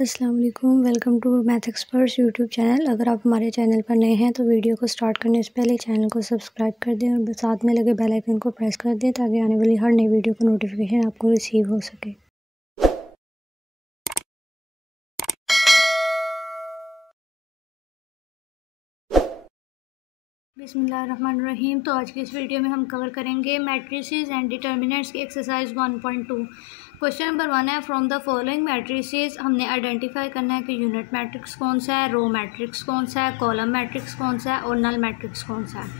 अस्सलाम वालेकुम, welcome to math experts YouTube channel. अगर आप हमारे चैनल पर नए हैं तो वीडियो को स्टार्ट करने से पहले चैनल को सब्सक्राइब कर दें और साथ में लगे बेल आइकन को प्रेस कर दें ताकि आने वाली हर नई वीडियो का नोटिफिकेशन आपको रिसीव हो सके। बिस्मिल्लाहिर्रहमानिर्रहीम। तो आज की इस वीडियो में हम कवर करेंगे मैट्रिसेस एंड डिटर्मिनेंट्स की एक्सरसाइज 1.2। क्वेश्चन नंबर 1 है, फ्रॉम द फॉलोइंग मैट्रिसेस हमने आइडेंटिफाई करना है कि यूनिट मैट्रिक्स कौन सा है, रो मैट्रिक्स कौन सा है, कॉलम मैट्रिक्स कौन सा है और नल मैट्रिक्स कौन सा है।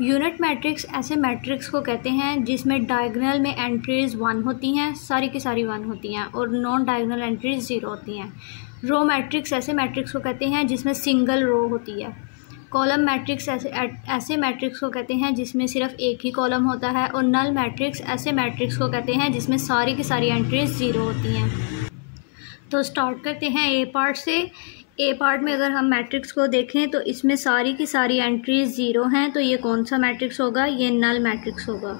यूनिट मैट्रिक्स ऐसे मैट्रिक्स को कहते हैं जिसमें डायगोनल में एंट्रीज 1 होती हैं, सारी की सारी 1 होती हैं और नॉन डायगोनल एंट्रीज 0 होती हैं। रो मैट्रिक्स ऐसे मैट्रिक्स को कहते हैं जिसमें सिंगल रो होती है। कॉलम मैट्रिक्स ऐसे मैट्रिक्स को कहते हैं जिसमें सिर्फ एक ही कॉलम होता है और नल मैट्रिक्स ऐसे मैट्रिक्स को कहते हैं जिसमें सारी की सारी एंट्रीज 0 होती हैं। तो स्टार्ट करते हैं ए पार्ट से। ए पार्ट में अगर हम मैट्रिक्स को देखें तो इसमें सारी की सारी एंट्रीज 0 हैं, तो ये कौन सा मैट्रिक्स होगा? ये नल मैट्रिक्स होगा।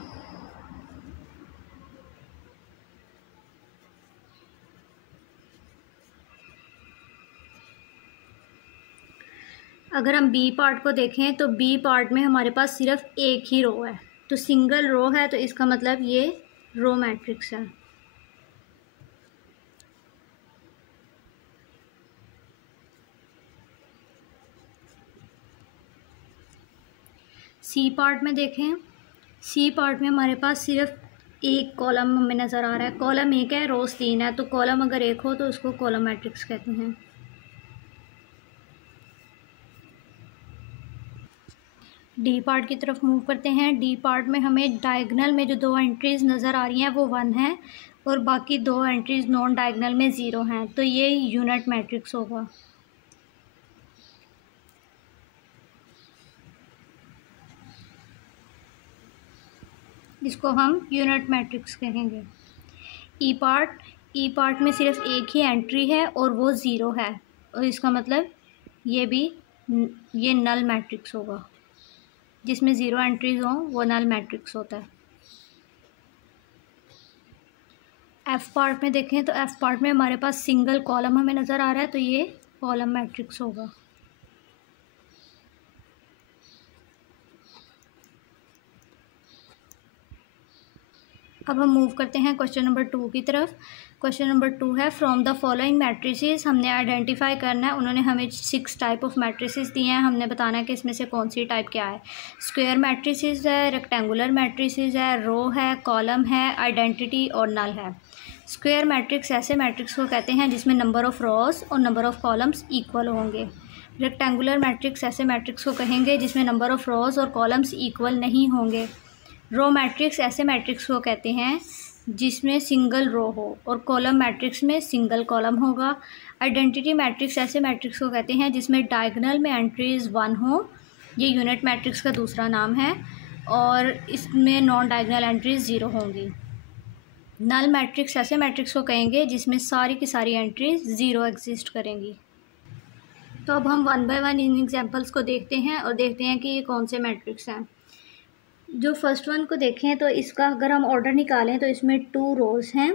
अगर हम बी पार्ट को देखें तो बी पार्ट में हमारे पास सिर्फ एक ही रो है, तो सिंगल रो है, तो इसका मतलब ये रो मैट्रिक्स है। सी पार्ट में देखें, सी पार्ट में हमारे पास सिर्फ एक कॉलम हमें नज़र आ रहा है। कॉलम एक है, रोज 3 है, तो कॉलम अगर एक हो तो उसको कॉलम मैट्रिक्स कहते हैं। डी पार्ट की तरफ मूव करते हैं। डी पार्ट में हमें डायगोनल में जो 2 एंट्रीज नज़र आ रही हैं वो 1 है और बाकी 2 एंट्रीज नॉन डायगोनल में 0 हैं, तो ये यूनिट मैट्रिक्स होगा। इसको हम यूनिट मैट्रिक्स कहेंगे। ई पार्ट में सिर्फ एक ही एंट्री है और वो 0 है और इसका मतलब ये नल मैट्रिक्स होगा। जिसमें 0 एंट्रीज हों वो नल मैट्रिक्स होता है। एफ पार्ट में देखें तो एफ पार्ट में हमारे पास सिंगल कॉलम हमें नज़र आ रहा है, तो ये कॉलम मैट्रिक्स होगा। अब हम मूव करते हैं क्वेश्चन नंबर 2 की तरफ। क्वेश्चन नंबर 2 है, फ्रॉम द फॉलोइंग मैट्रिसेस हमने आइडेंटिफाई करना है। उन्होंने हमें 6 टाइप ऑफ मैट्रिसेस दिए हैं, हमने बताना है कि इसमें से कौन सी टाइप क्या है। स्क्वायर मैट्रिसेस है, रेक्टेंगुलर मैट्रिसेस है, रो है, कॉलम है, आइडेंटिटी और नल है। स्क्वायर मैट्रिक्स ऐसे मैट्रिक्स को कहते हैं जिसमें नंबर ऑफ़ रोज और नंबर ऑफ़ कॉलम्स इक्वल होंगे। रेक्टेंगुलर मैट्रिक्स ऐसे मैट्रिक्स को कहेंगे जिसमें नंबर ऑफ़ रोज और कॉलम्स इक्वल नहीं होंगे। रो मैट्रिक्स ऐसे मैट्रिक्स को कहते हैं जिसमें सिंगल रो हो और कॉलम मैट्रिक्स में सिंगल कॉलम होगा। आइडेंटिटी मैट्रिक्स ऐसे मैट्रिक्स को कहते हैं जिसमें डायगोनल में एंट्रीज 1 हो, ये यूनिट मैट्रिक्स का दूसरा नाम है, और इसमें नॉन डायगोनल एंट्रीज 0 होंगी। नल मैट्रिक्स ऐसे मैट्रिक्स को कहेंगे जिसमें सारी की सारी एंट्रीज 0 एग्जिस्ट करेंगी। तो अब हम 1 बाय 1 इन एग्जाम्पल्स को देखते हैं और देखते हैं कि ये कौन से मैट्रिक्स हैं। जो फर्स्ट वन को देखें तो इसका अगर हम ऑर्डर निकालें तो इसमें 2 रोज़ हैं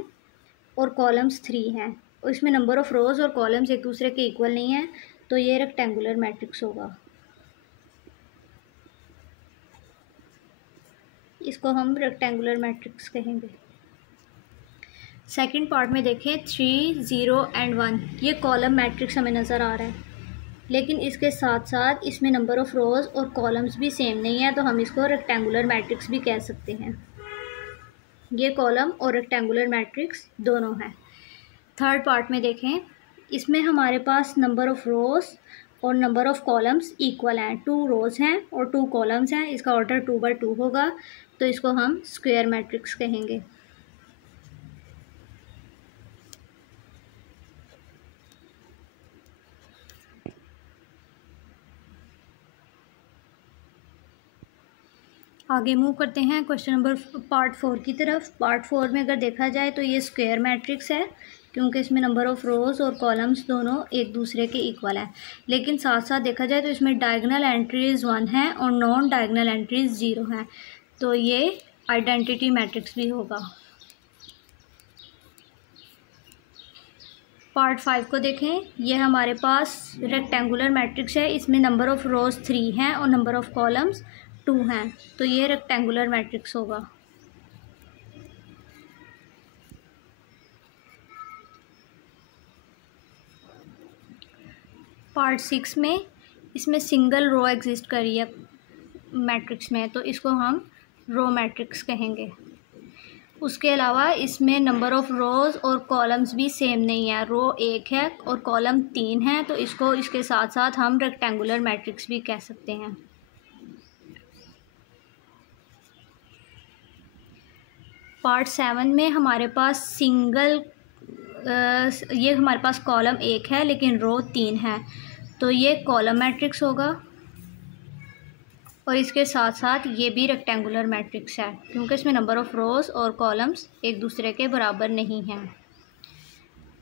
और कॉलम्स 3 हैं और इसमें नंबर ऑफ़ रोज़ और कॉलम्स एक दूसरे के इक्वल नहीं है, तो ये रेक्टेंगुलर मैट्रिक्स होगा। इसको हम रेक्टेंगुलर मैट्रिक्स कहेंगे। सेकंड पार्ट में देखें 3, 0 एंड 1, ये कॉलम मैट्रिक्स हमें नज़र आ रहा है, लेकिन इसके साथ साथ इसमें नंबर ऑफ़ रोज़ और कॉलम्स भी सेम नहीं है, तो हम इसको रेक्टेंगुलर मैट्रिक्स भी कह सकते हैं। ये कॉलम और रेक्टेंगुलर मैट्रिक्स दोनों हैं। थर्ड पार्ट में देखें, इसमें हमारे पास नंबर ऑफ़ रोज़ और नंबर ऑफ़ कॉलम्स इक्वल हैं। 2 रोज़ हैं और 2 कॉलम्स हैं, इसका ऑर्डर 2 बाय 2 होगा, तो इसको हम स्क्वायर मैट्रिक्स कहेंगे। आगे मूव करते हैं क्वेश्चन नंबर पार्ट 4 की तरफ। पार्ट 4 में अगर देखा जाए तो ये स्क्वायर मैट्रिक्स है क्योंकि इसमें नंबर ऑफ़ रोज़ और कॉलम्स दोनों एक दूसरे के इक्वल हैं, लेकिन साथ साथ देखा जाए तो इसमें डायगोनल एंट्रीज़ 1 हैं और नॉन डायगोनल एंट्रीज़ 0 हैं, तो ये आइडेंटिटी मैट्रिक्स भी होगा। पार्ट 5 को देखें। ये हमारे पास रेक्टेंगुलर मैट्रिक्स है, इसमें नंबर ऑफ़ रोज़ 3 हैं और नंबर ऑफ़ कॉलम्स 2 हैं, तो ये रेक्टेंगुलर मैट्रिक्स होगा। पार्ट 6 में इसमें सिंगल रो एग्जिस्ट कर रही है मैट्रिक्स में, तो इसको हम रो मैट्रिक्स कहेंगे। उसके अलावा इसमें नंबर ऑफ़ रोज़ और कॉलम्स भी सेम नहीं है, रो 1 है और कॉलम 3 है, तो इसको इसके साथ साथ हम रेक्टेंगुलर मैट्रिक्स भी कह सकते हैं। पार्ट 7 में हमारे पास ये हमारे पास कॉलम 1 है लेकिन रो 3 है, तो ये कॉलम मैट्रिक्स होगा और इसके साथ साथ ये भी रेक्टेंगुलर मैट्रिक्स है क्योंकि इसमें नंबर ऑफ़ रोज़ और कॉलम्स एक दूसरे के बराबर नहीं हैं।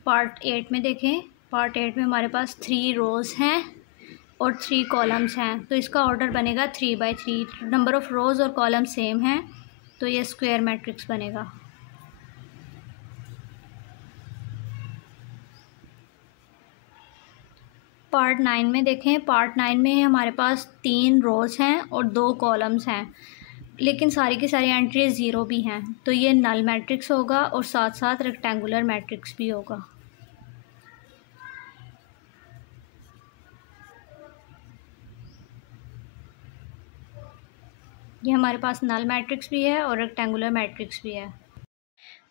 पार्ट 8 में देखें। पार्ट 8 में हमारे पास 3 रोज़ हैं और 3 कॉलम्स हैं, तो इसका ऑर्डर बनेगा 3/3। नंबर ऑफ़ रोज़ और कॉलम सेम हैं, तो ये स्क्वायर मैट्रिक्स बनेगा। पार्ट 9 में देखें। पार्ट 9 में हमारे पास 3 रोज़ हैं और 2 कॉलम्स हैं, लेकिन सारी की सारी एंट्रीज 0 भी हैं, तो ये नल मैट्रिक्स होगा और साथ साथ रेक्टेंगुलर मैट्रिक्स भी होगा। ये हमारे पास नल मैट्रिक्स भी है और रेक्टेंगुलर मैट्रिक्स भी है।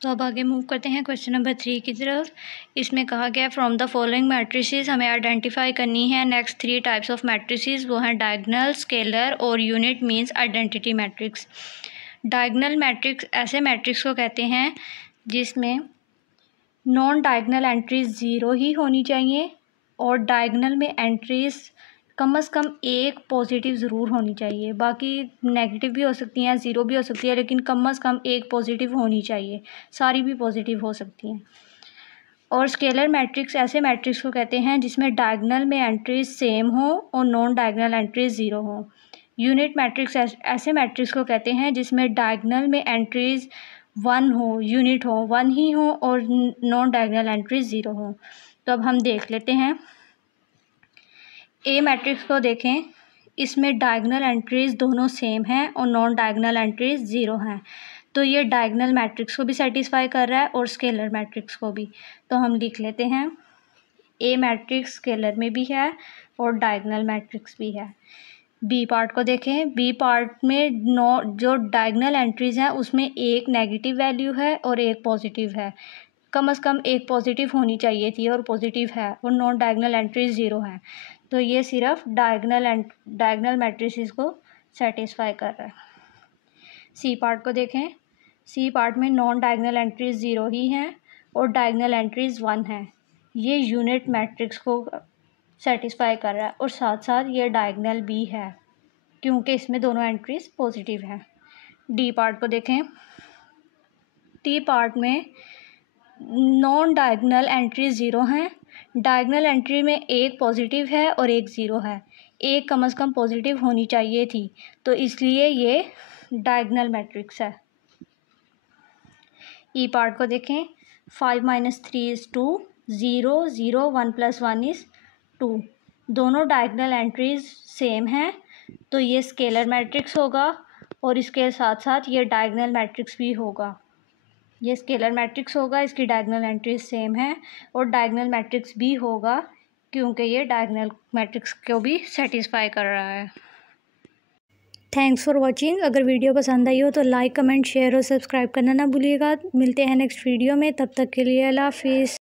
तो अब आगे मूव करते हैं क्वेश्चन नंबर 3 की तरफ। इसमें कहा गया फ्रॉम द फॉलोइंग मैट्रिसेस हमें आइडेंटिफाई करनी है नेक्स्ट 3 टाइप्स ऑफ मैट्रिसेस, वो हैं डायगोनल, स्केलर और unit means identity matrix. Diagonal matrix ऐसे मैट्रिक्स को कहते हैं जिसमें नॉन डायगोनल एंट्रीज 0 ही होनी चाहिए और डायगोनल में एंट्रीज कम से कम एक पॉजिटिव ज़रूर होनी चाहिए, बाकी नेगेटिव भी हो सकती हैं, 0 भी हो सकती है, लेकिन कम से कम एक पॉजिटिव होनी चाहिए, सारी भी पॉजिटिव हो सकती हैं। और स्केलर मैट्रिक्स ऐसे मैट्रिक्स को कहते हैं जिसमें डायगोनल में एंट्रीज सेम हो और नॉन डायगोनल एंट्रीज 0 हो। यूनिट मैट्रिक्स ऐसे मैट्रिक्स को कहते हैं जिसमें डायगोनल में एंट्रीज 1 हो, यूनिट हो 1 ही हो और नॉन डायगोनल एंट्रीज 0 हो। तो अब हम देख लेते हैं। ए मैट्रिक्स को देखें। इसमें डायगोनल एंट्रीज दोनों सेम हैं और नॉन डायगोनल एंट्रीज 0 हैं, तो ये डायगोनल मैट्रिक्स को भी सेटिस्फाई कर रहा है और स्केलर मैट्रिक्स को भी। तो हम लिख लेते हैं ए मैट्रिक्स स्केलर में भी है और डायगोनल मैट्रिक्स भी है। बी पार्ट को देखें। बी पार्ट में जो डायगोनल एंट्रीज हैं उसमें एक नेगेटिव वैल्यू है और एक पॉजिटिव है, कम से कम एक पॉजिटिव होनी चाहिए थी और पॉजिटिव है, और नॉन डायगोनल एंट्रीज 0 हैं, तो ये सिर्फ डायगोनल मैट्रिसेस को सेटिस्फाई कर रहा है। सी पार्ट को देखें। सी पार्ट में नॉन डायगोनल एंट्रीज 0 ही हैं और डायगोनल एंट्रीज 1 हैं, ये यूनिट मैट्रिक्स को सेटिस्फाई कर रहा है और साथ साथ ये डायगोनल भी है क्योंकि इसमें दोनों एंट्रीज पॉजिटिव हैं। डी पार्ट को देखें। टी पार्ट में नॉन डायगोनल एंट्रीज 0 हैं, डायगोनल एंट्री में एक पॉजिटिव है और एक 0 है, एक कम से कम पॉजिटिव होनी चाहिए थी, तो इसलिए ये डायगोनल मैट्रिक्स है। ई पार्ट को देखें। 5 - 3 = 2, 0 0 1 + 1 = 2, दोनों डायगोनल एंट्रीज सेम हैं, तो ये स्केलर मैट्रिक्स होगा और इसके साथ साथ ये डायगोनल मैट्रिक्स भी होगा। ये स्केलर मैट्रिक्स होगा, इसकी डायगोनल एंट्रीज सेम है और डायगोनल मैट्रिक्स भी होगा क्योंकि ये डायगोनल मैट्रिक्स को भी सेटिस्फाई कर रहा है। Thanks for watching. अगर वीडियो पसंद आई हो तो लाइक, कमेंट, शेयर और सब्सक्राइब करना ना भूलिएगा। मिलते हैं नेक्स्ट वीडियो में, तब तक के लिए अल्लाह हाफिज़।